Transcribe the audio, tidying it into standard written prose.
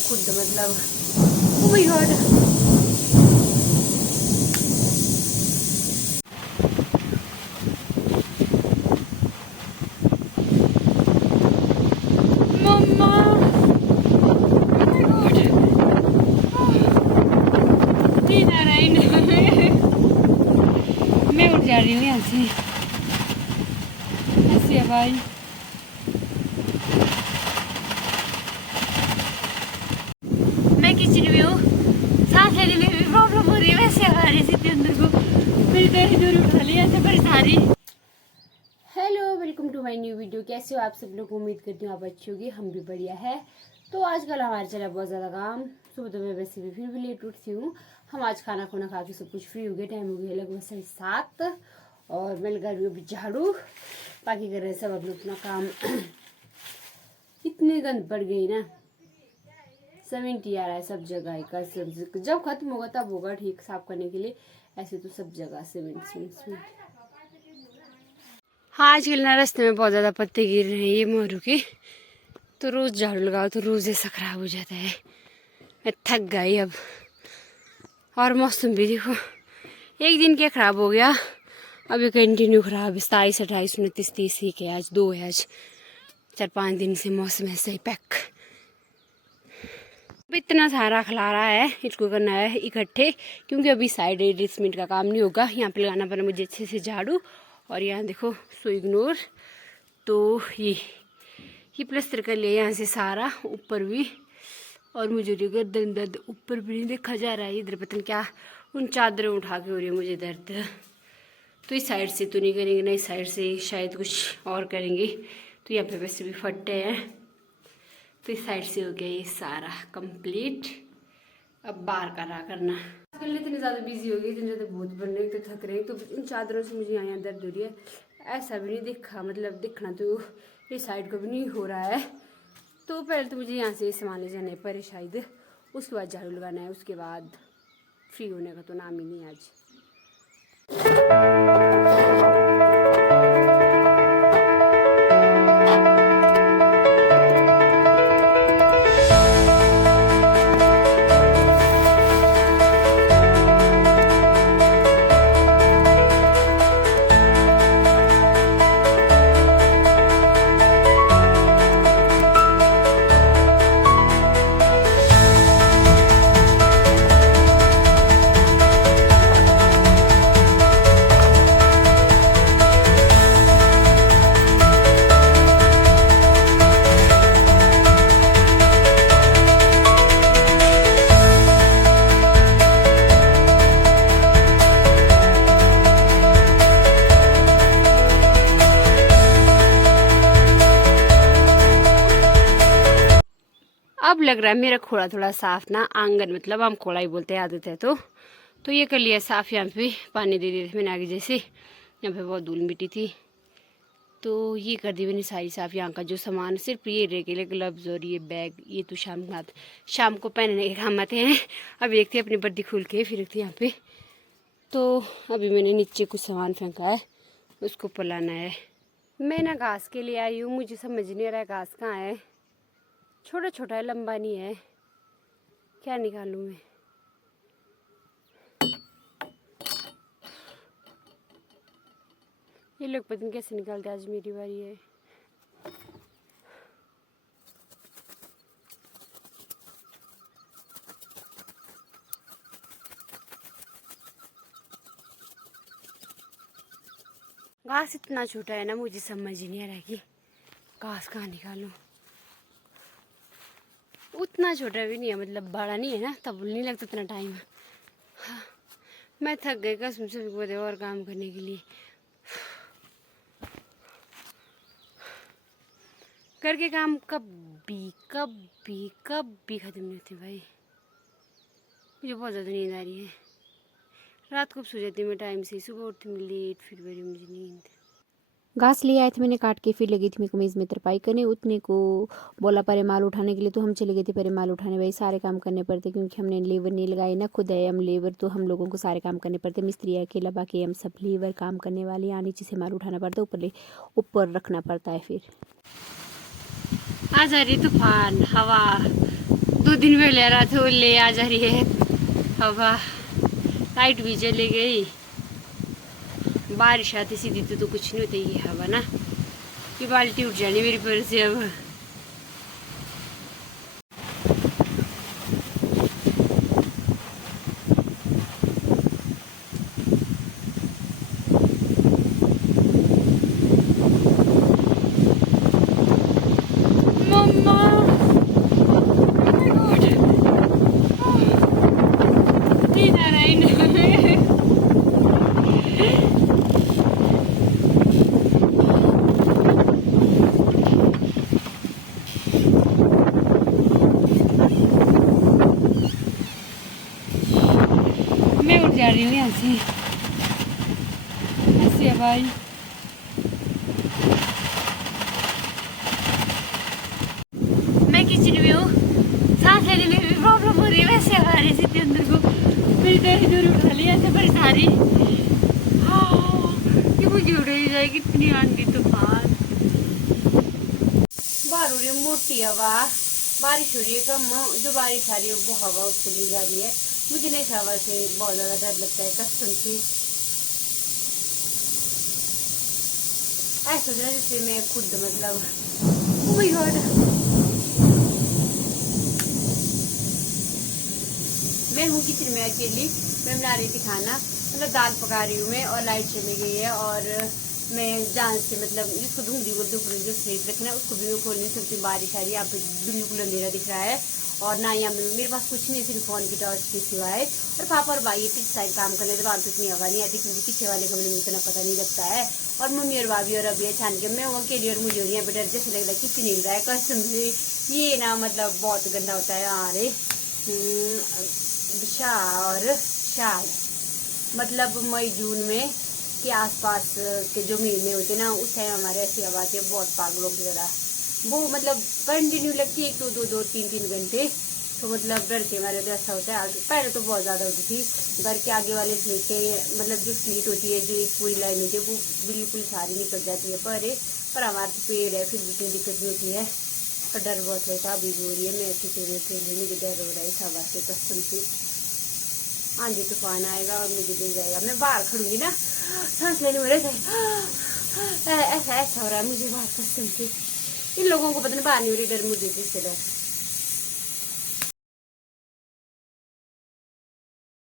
खुद मतलब oh my God. मम्मा नींद आ रहा है। मैं उठ जा रही हूँ यहाँ से। ऐसे है भाई। मैं किचन में हूँ, सांस लेने में भी प्रॉब्लम हो रही है। वैसे हमारे सीधे अंदर को मेरी तो इधर उठा लिया ऐसे परेशानी। Hello, welcome to my new video. कैसे हो आप सब लोग? उम्मीद करती हूँ आप अच्छी होगी, हम भी बढ़िया है। तो आजकल हमारे चला बहुत ज़्यादा काम। सुबह तो मैं वैसे भी फिर भी लेट उठती हूँ। हम आज खाना खुना खा के सब कुछ फ्री हो गए। टाइम हो गया लगभग 7:30 और मैं लगा रही हूँ अभी झाड़ू। बाकी कर रहे सब अपना अपना काम। इतनी गंद पड़ गई ना, 70 आ रहा है सब जगह का। सब जब खत्म होगा तब होगा ठीक साफ करने के लिए। ऐसे तो सब जगह सीमेंट। हाँ, आजकल ना रास्ते में बहुत ज़्यादा पत्ते गिर रहे हैं ये मोरू के। तो रोज़ झाड़ू लगाओ तो रोज़ ऐसा ख़राब हो जाता है। मैं थक गई अब। और मौसम भी देखो, एक दिन क्या ख़राब हो गया, अभी कंटिन्यू ख़राब। 27, 28, 29, 30 ही के आज 2 है। आज 4-5 दिन से मौसम ऐसे ही पैक। इतना सारा खलारा है, इसको करना है इकट्ठे, क्योंकि अभी साइड एडजस्टमेंट का काम नहीं होगा। यहाँ पे लगाना पड़ा मुझे अच्छे से झाड़ू। और यहाँ देखो सो इग्नोर। तो ये प्लस्तर कर लिया यहाँ से सारा, ऊपर भी। और मुझे गर्दन दर्द ऊपर भी नहीं देखा जा रहा है। इधर पता नहीं क्या उन चादरें उठा के हो रही है मुझे दर्द। तो इस साइड से तो नहीं करेंगे ना, इस साइड से शायद कुछ और करेंगे। तो यहाँ पे वैसे भी फट्टे हैं, तो इस साइड से हो गया ये सारा कंप्लीट। अब बाहर का रहा करना। आजकल इतनी ज़्यादा बिजी हो गई, इतने ज़्यादा भूत बन रहे, तो थक रहे, तो इन चादरों से मुझे यहाँ दर्द हो रही है। ऐसा भी नहीं दिखा, मतलब दिखना तो इस साइड को भी नहीं हो रहा है। तो पहले तो मुझे यहाँ से सामान ले जाने पर शायद, उसके बाद झाड़ू लगाना है, उसके बाद फ्री होने का तो नाम ही नहीं आज। अब लग रहा है मेरा खोड़ा थोड़ा साफ ना, आंगन मतलब हम खोड़ा ही बोलते हैं, आदत है। तो ये कर लिया साफ। यहाँ पे पानी दे दिया मैंने आगे जैसे, यहाँ पे बहुत धूल मिट्टी थी, तो ये कर दी मैंने सारी साफ। यहाँ का जो सामान सिर्फ ये रह गए, ग्लव्स और ये बैग, ये तो शाम को पहनने के काम आते हैं। अभी देखते अपनी बर्दी खुल के फिर रखती यहाँ पे। तो अभी मैंने नीचे कुछ सामान फेंका है, उसको पलाना है। मैं ना घास के लिए आई हूँ, मुझे समझ नहीं आ रहा है घास कहाँ है। छोटा छोटा है, लंबा नहीं है, क्या निकालूं मैं? ये लोग पता नहीं कैसे निकालते, आज मेरी बारी है। घास इतना छोटा है ना, मुझे समझ ही नहीं आ रहा कि घास कहाँ निकालूं। उतना छोटा भी नहीं है, मतलब बड़ा नहीं है ना, तब नहीं लगता इतना टाइम। हाँ, मैं थक गई कसम से भी और काम करने के लिए। करके काम कभी खत्म नहीं होते भाई। मुझे बहुत ज़्यादा नींद आ रही है। रात को सो जाती हूँ मैं टाइम से, सुबह उठती हूँ लेट, फिर बड़ी मुझे नींद। घास ले आए थे मैंने काट के, फिर लगी थी मैं कमीज़ में तरपाई करने। उतने को बोला परे माल उठाने के लिए, तो हम चले गए थे परे माल उठाने। भाई सारे काम करने पड़ते, क्योंकि हमने लेबर नहीं लगाई ना, खुद है हम लेबर, तो हम लोगों को सारे काम करने पड़ते। मिस्त्री अकेला, बाकी हम सब लेबर काम करने वाले। यहाँ नीचे से माल उठाना पड़ता है, ऊपर रखना पड़ता है। फिर आ जा रही तूफान हवा, 2 दिन पहले रात वो ले आ जा रही है हवा, लाइट भी चली गई। बारिश आती सीधी तो कुछ नहीं होता ये हवा ना, ये बाल्टी उठ जानी मेरी पर से अब। मैं उठ जा रही हूँ यहाँ से, ऐसे है भाई। मैं किचन में हूँ, सांस लेने में भी प्रॉब्लम हो रही है, वैसे आ रही थी अंदर को, मेरी तो इधर उठा लिया ऐसे बड़ी सारी। ये मुझे उड़ाई जाएगी, इतनी आंधी तूफान। बाहर हो रही है मोटी हवा, बारिश हो रही है कम, जो बारिश आ रही है वो हवा उससे ली जा रही है। मुझे नहीं हवा से बहुत ज्यादा डर लगता है कसम से। ऐसा सोच रहा जैसे मैं खुद मतलब oh my God। मैं हूँ किचन में अकेली, मैं बना रही थी खाना, मतलब दाल पका रही हूँ मैं, और लाइट चली गई है। और मैं जान से मतलब जिसको ढूंढी वो दुपहर जो स्लीप रखना है उसको भी मैं खोल नहीं सकती, बारिश आ रही है। यहाँ पे बिल्कुल अंधेरा दिख रहा है, और ना यहाँ मेरे पास कुछ नहीं, सिर्फ फोन की टॉर्च के सिवाय। और पापा और भाई पीछे साइड काम कर लेते, वहाँ पे इतनी हवा नहीं आती क्योंकि पीछे वाले कमरे में इतना पता नहीं लगता है। और मम्मी और भाभी और अभी छान के मैं वो अकेली, और मुझे यहाँ पे डर जैसे लग रहा है कितनी नहीं रहा है कसम से। ये ना मतलब बहुत गंदा होता है। अरे और शायद मतलब मई जून में के आसपास के जो महीने होते ना, उस टाइम हमारे ऐसी हवा आती है बहुत पागलों की तरह। वो मतलब कंटिन्यू लगती है 1 2 3 घंटे, तो मतलब डर के हमारे तो ऐसा होता है। पहले तो बहुत ज्यादा होती थी, घर के आगे वाले स्लीट मतलब जो स्लीट होती है जो पूरी लाइन होती है वो बिल्कुल सारी निकल जाती है। पर हमारे तो पेड़ है, फिर इतनी दिक्कत नहीं होती है। पर डर बहुत रहता है, अभी भी हो रही है। मैं किसी में खेल मुझे डर हो रहा है इस हवा से कसम से। आंधी तूफान आएगा और मुझे मिल जाएगा। मैं बाहर खड़ूंगी ना, सांस लेने में ऐसा ऐसा हो रहा है मुझे बाहर कसम से। इन लोगों को पता नहीं बाहर नहीं हो रही, डर मुझे किससे डर।